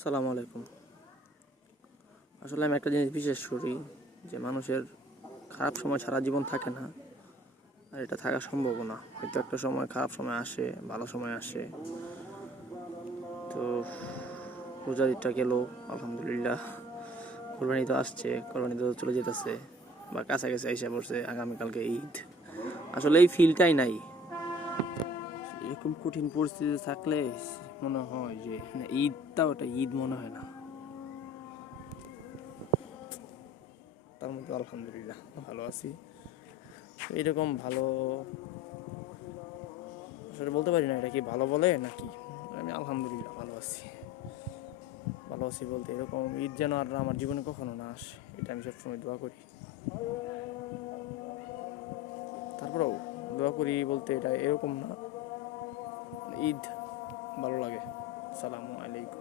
আসসালামু আলাইকুম। আসলে আমি একটা জিনিস বিশ্বাস করি যে মানুষের খারাপ সময় সারা জীবন থাকে না, আর এটা থাকা সম্ভব না। হয়তো একটা সময় খারাপ সময় আসে, ভালো সময় আসে। তো রোজার ঈদটা গেল, আলহামদুলিল্লাহ। কোরবানি তো আসছে, কোরবানি তো চলে যেতেছে বা কাছাকাছি এসে পড়ছে, আগামীকালকে ঈদ। আসলে এই ফিলটাই নাই। এরকম কঠিন পরিস্থিতি থাকলে মনে হয় যে ঈদটাও একটা ঈদ মনে হয় না। তার মধ্যে আলহামদুলিল্লাহ ভালো আছি। এইরকম ভালো আসলে বলতে পারি না এটা কি ভালো বলে নাকি। আমি আলহামদুলিল্লাহ ভালো আছি। ভালো আছি বলতে এরকম ঈদ যেন আর আমার জীবনে কখনো না আসে, এটা আমি সবসময় দোয়া করি। তারপরেও দোয়া করি বলতে এটা এরকম না, ঈদ ভালো লাগে। আসসালামু আলাইকুম।